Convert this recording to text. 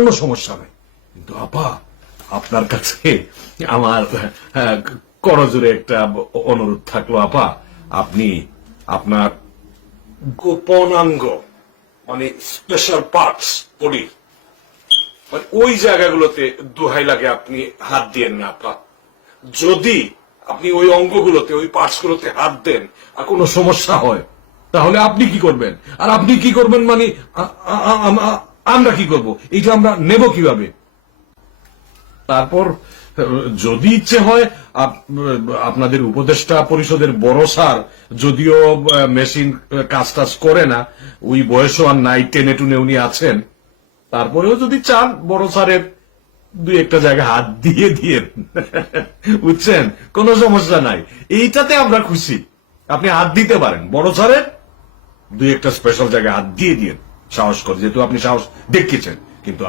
কোনো সমস্যা নেই। কিন্তু আপা, আপনার কাছে আমার করজোরে একটা অনুরোধ থাকল, আপা, আপনি আপনার গোপনাঙ্গ মানে স্পেশাল পার্টস মানে ওই জায়গাগুলোতে দোহাই লাগে, আপনি হাত দিয়েন না, আপা। যদি আপনি ওই অঙ্গগুলোতে, ওই পার্টস গুলোতে হাত দেন, আর কোনো সমস্যা হয়, তাহলে আপনি কি করবেন? আর আপনি কি করবেন মানে আমরা কি করব? এটা আমরা নেব কীভাবে? তারপর, যদি ইচ্ছে হয়, আপ- আপনাদের উপদেষ্টা পরিষদের বড় স্যার যদিও মেশিন কাজ টাজ করে না, ওই বয়সও আর নাই, টেনে টুনে উনি আছেন। তারপরেও যদি চান, বড় স্যারের দুই একটা জায়গায় হাত দিয়ে দিয়ে। বুঝছেন? কোনো সমস্যা নাই। এইটাতে আমরা খুশি। আপনি হাত দিতে পারেন। বড় স্যারের দুই একটা স্পেশাল জায়গায় হাত দিয়ে দিয়ে সাহস করে। যেহেতু আপনি সাহস দেখিয়েছেন কিন্তু